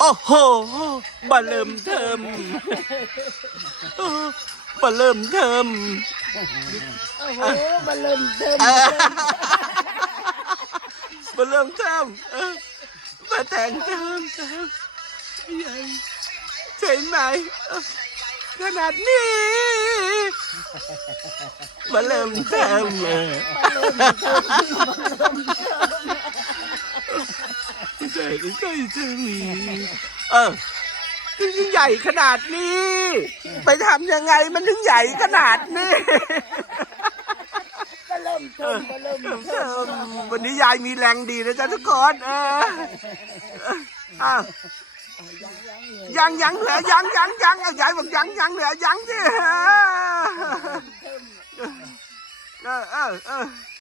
โอ้โหบะเริ่มเทิมโอ้บะเริ่มเทิมโอ้โหมาเริ่มเติมเออบะเริ่มเทิมเออมาแต่งเทิมเทิมใหญ่ใช่ไหมเออขนาดนี้ บะเริ่มเทิมเออใช่ใช่ใช่เออถึงใหญ่ขนาดนี้ ไปทำยังไงมันถึงใหญ่ขนาดนี้มาเริ่มเติมมาเริ่มเติมวันนี้ยายมีแรงดีนะจ๊ะทุกคนเอออ้าวยังยังเหลือยังยังยังยายบอกยังยังเหลือยังสิ อเออเออ